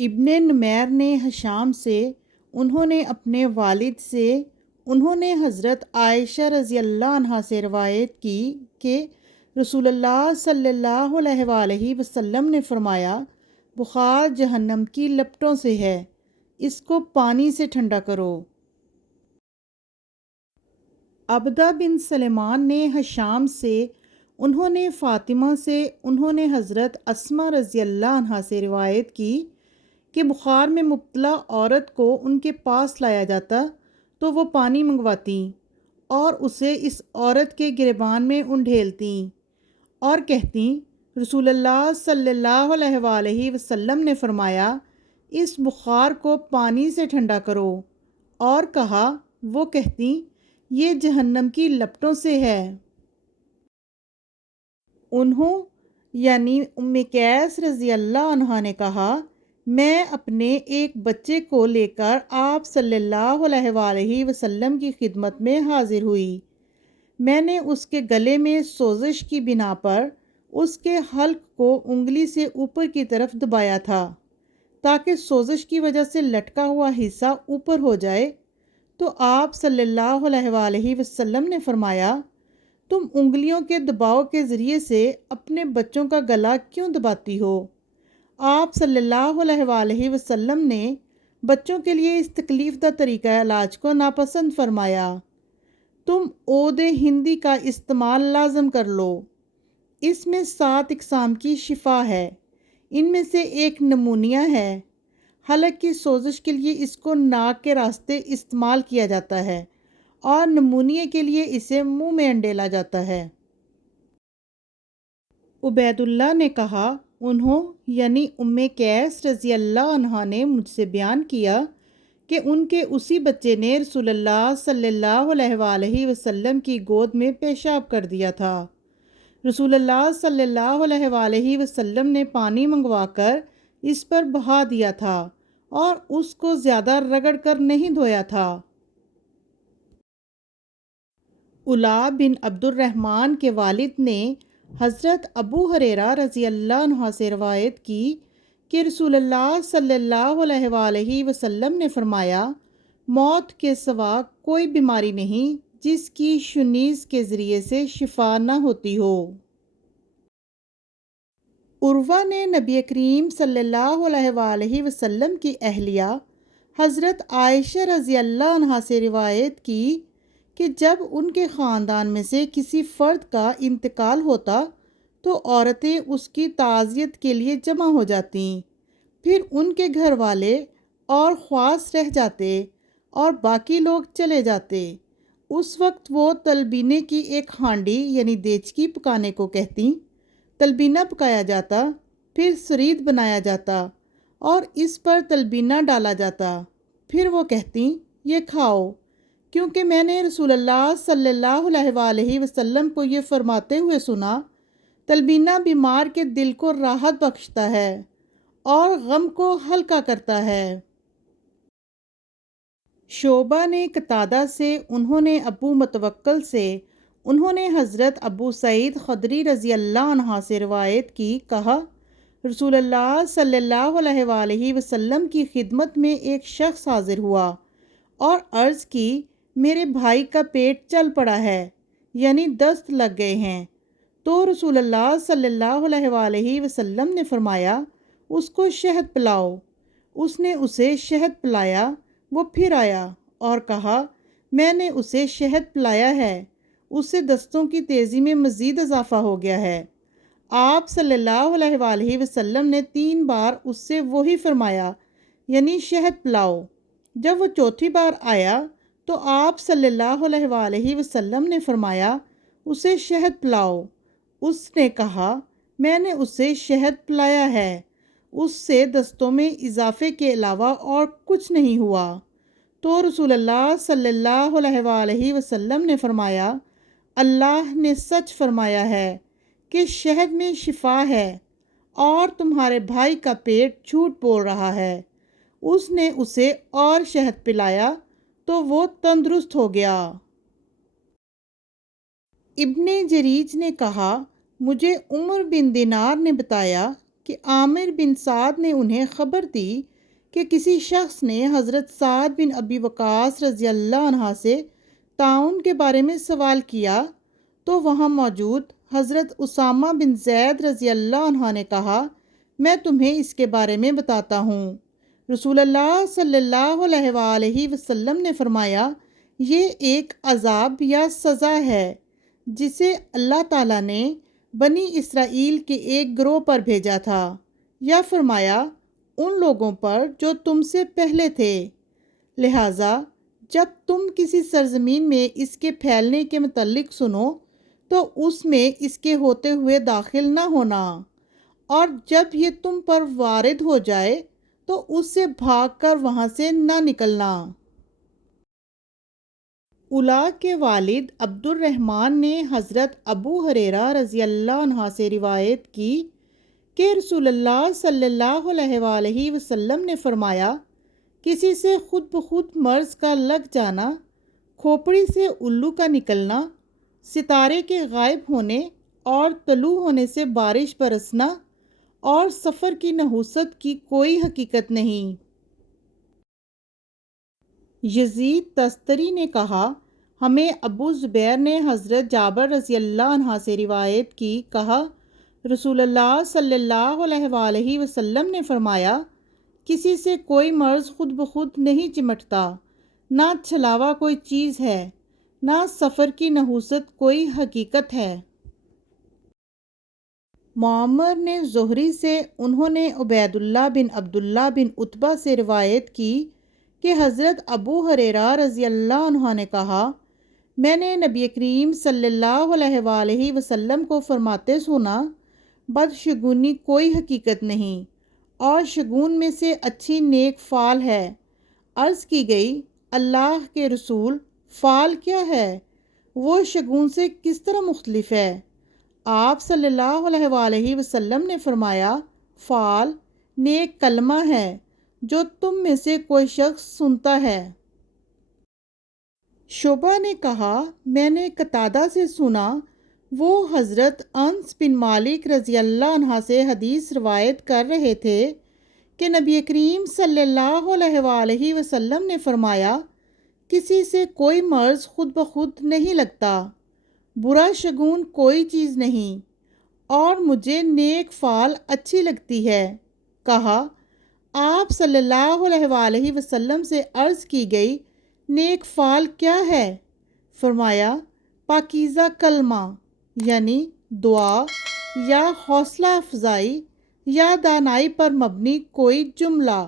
ابن نمیر نے ہشام سے، انہوں نے اپنے والد سے، انہوں نے حضرت عائشہ رضی اللہ عنہا سے روایت کی کہ رسول اللہ صلی اللہ علیہ وآلہ وسلم نے فرمایا، بخار جہنم کی لپٹوں سے ہے، اس کو پانی سے ٹھنڈا کرو۔ عبدہ بن سلیمان نے ہشام سے، انہوں نے فاطمہ سے، انہوں نے حضرت اسماء رضی اللہ عنہا سے روایت کی کہ بخار میں مبتلا عورت کو ان کے پاس لایا جاتا تو وہ پانی منگواتیں اور اسے اس عورت کے گریبان میں انڈھیلتیں اور کہتیں، رسول اللہ صلی اللہ علیہ وآلہ وسلم نے فرمایا، اس بخار کو پانی سے ٹھنڈا کرو، اور کہا، وہ کہتیں، یہ جہنم کی لپٹوں سے ہے۔ انہوں یعنی ام قیس رضی اللہ عنہا نے کہا، میں اپنے ایک بچے کو لے کر آپ صلی اللہ علیہ وآلہ وسلم کی خدمت میں حاضر ہوئی۔ میں نے اس کے گلے میں سوزش کی بنا پر اس کے حلق کو انگلی سے اوپر کی طرف دبایا تھا تاکہ سوزش کی وجہ سے لٹکا ہوا حصہ اوپر ہو جائے، تو آپ صلی اللہ علیہ وآلہ وسلم نے فرمایا، تم انگلیوں کے دباؤ کے ذریعے سے اپنے بچوں کا گلا کیوں دباتی ہو؟ آپ صلی اللہ علیہ وآلہ وسلم نے بچوں کے لیے اس تکلیف دہ طریقہ علاج کو ناپسند فرمایا۔ تم عود ہندی کا استعمال لازم کر لو، اس میں 7 اقسام کی شفا ہے، ان میں سے ایک نمونیا ہے۔ حلق کی سوزش کے لیے اس کو ناک کے راستے استعمال کیا جاتا ہے اور نمونیے کے لیے اسے منہ میں انڈیلا جاتا ہے۔ عبید اللہ نے کہا، انہوں یعنی ام قیس رضی اللہ عنہا نے مجھ سے بیان کیا کہ ان کے اسی بچے نے رسول اللہ صلی اللہ علیہ وآلہ وسلم کی گود میں پیشاب کر دیا تھا۔ رسول اللہ صلی اللہ علیہ وآلہ وسلم نے پانی منگوا کر اس پر بہا دیا تھا اور اس کو زیادہ رگڑ کر نہیں دھویا تھا۔ علا بن عبد الرحمن کے والد نے حضرت ابو ہریرہ رضی اللہ عنہ سے روایت کی کہ رسول اللہ صلی اللہ علیہ وآلہ وسلم نے فرمایا، موت کے سوا کوئی بیماری نہیں جس کی شنیز کے ذریعے سے شفا نہ ہوتی ہو۔ عروہ نے نبی کریم صلی اللہ علیہ وآلہ وسلم کی اہلیہ حضرت عائشہ رضی اللہ عنہا سے روایت کی کہ جب ان کے خاندان میں سے کسی فرد کا انتقال ہوتا تو عورتیں اس کی تعزیت کے لیے جمع ہو جاتیں، پھر ان کے گھر والے اور خواص رہ جاتے اور باقی لوگ چلے جاتے۔ اس وقت وہ تلبینے کی ایک ہانڈی یعنی دیچکی پکانے کو کہتیں، تلبینہ پکایا جاتا، پھر سرید بنایا جاتا اور اس پر تلبینہ ڈالا جاتا، پھر وہ کہتیں، یہ کھاؤ، کیونکہ میں نے رسول اللہ صلی اللہ علیہ وآلہ وسلم کو یہ فرماتے ہوئے سنا، تلبینہ بیمار کے دل کو راحت بخشتا ہے اور غم کو ہلکا کرتا ہے۔ شعبہ نے قتادہ سے، انہوں نے ابو متوکل سے، انہوں نے حضرت ابو سعید خدری رضی اللہ عنہ سے روایت کی، کہا، رسول اللہ صلی اللہ علیہ وآلہ وسلم کی خدمت میں ایک شخص حاضر ہوا اور عرض کی، میرے بھائی کا پیٹ چل پڑا ہے، یعنی دست لگ گئے ہیں۔ تو رسول اللہ صلی اللہ علیہ وآلہ وسلم نے فرمایا، اس کو شہد پلاؤ۔ اس نے اسے شہد پلایا، وہ پھر آیا اور کہا، میں نے اسے شہد پلایا ہے، اس سے دستوں کی تیزی میں مزید اضافہ ہو گیا ہے۔ آپ صلی اللہ علیہ وآلہ وسلم نے 3 بار اس سے وہی فرمایا، یعنی شہد پلاؤ۔ جب وہ چوتھی بار آیا تو آپ صلی اللہ علیہ وآلہ وسلم نے فرمایا، اسے شہد پلاؤ۔ اس نے کہا، میں نے اسے شہد پلایا ہے، اس سے دستوں میں اضافے کے علاوہ اور کچھ نہیں ہوا۔ تو رسول اللہ صلی اللہ علیہ وآلہ وسلم نے فرمایا، اللہ نے سچ فرمایا ہے کہ شہد میں شفا ہے اور تمہارے بھائی کا پیٹ جھوٹ بول رہا ہے۔ اس نے اسے اور شہد پلایا تو وہ تندرست ہو گیا۔ ابن جریج نے کہا، مجھے عمر بن دینار نے بتایا کہ عامر بن سعد نے انہیں خبر دی کہ کسی شخص نے حضرت سعد بن ابی وقاص رضی اللہ عنہ سے تعاون کے بارے میں سوال کیا، تو وہاں موجود حضرت اسامہ بن زید رضی اللہ عنہ نے کہا، میں تمہیں اس کے بارے میں بتاتا ہوں۔ رسول اللہ صلی اللہ علیہ وآلہ وسلم نے فرمایا، یہ ایک عذاب یا سزا ہے جسے اللہ تعالیٰ نے بنی اسرائیل کے ایک گروہ پر بھیجا تھا، یا فرمایا ان لوگوں پر جو تم سے پہلے تھے، لہٰذا جب تم کسی سرزمین میں اس کے پھیلنے کے متعلق سنو تو اس میں اس کے ہوتے ہوئے داخل نہ ہونا، اور جب یہ تم پر وارد ہو جائے تو اس سے بھاگ کر وہاں سے نہ نکلنا۔ اولا کے والد عبد الرحمن نے حضرت ابو ہریرہ رضی اللہ عنہ سے روایت کی کہ رسول اللہ صلی اللہ علیہ وآلہ وسلم نے فرمایا، کسی سے خود بخود مرض کا لگ جانا، کھوپڑی سے الو کا نکلنا، ستارے کے غائب ہونے اور طلوع ہونے سے بارش برسنا اور سفر کی نحوست کی کوئی حقیقت نہیں۔ یزید تستری نے کہا، ہمیں ابو زبیر نے حضرت جابر رضی اللہ عنہ سے روایت کی، کہا رسول اللہ صلی اللہ علیہ وآلہ وسلم نے فرمایا، کسی سے کوئی مرض خود بخود نہیں چمٹتا، نہ چھلاوا کوئی چیز ہے، نہ سفر کی نحوست کوئی حقیقت ہے۔ معمر نے زہری سے، انہوں نے عبید اللہ بن عبداللہ بن عتبہ سے روایت کی کہ حضرت ابو ہریرہ رضی اللہ عنہ نے کہا، میں نے نبی کریم صلی اللہ علیہ وآلہ وسلم کو فرماتے سنا، بدشگونی کوئی حقیقت نہیں، اور شگون میں سے اچھی نیک فعل ہے۔ عرض کی گئی، اللہ کے رسول، فعل کیا ہے؟ وہ شگون سے کس طرح مختلف ہے؟ آپ صلی اللہ علیہ وآلہ وسلم نے فرمایا، فعل نیک کلمہ ہے جو تم میں سے کوئی شخص سنتا ہے۔ شعبہ نے کہا، میں نے قتادہ سے سنا، وہ حضرت انس بن مالک رضی اللہ عنہ سے حدیث روایت کر رہے تھے کہ نبی کریم صلی اللہ علیہ وآلہ وسلم نے فرمایا، کسی سے کوئی مرض خود بخود نہیں لگتا، برا شگون کوئی چیز نہیں، اور مجھے نیک فعل اچھی لگتی ہے۔ کہا، آپ صلی اللہ علیہ وآلہ وسلم سے عرض کی گئی، نیک فعل کیا ہے؟ فرمایا، پاکیزہ کلمہ، یعنی دعا یا حوصلہ افزائی یا دانائی پر مبنی کوئی جملہ۔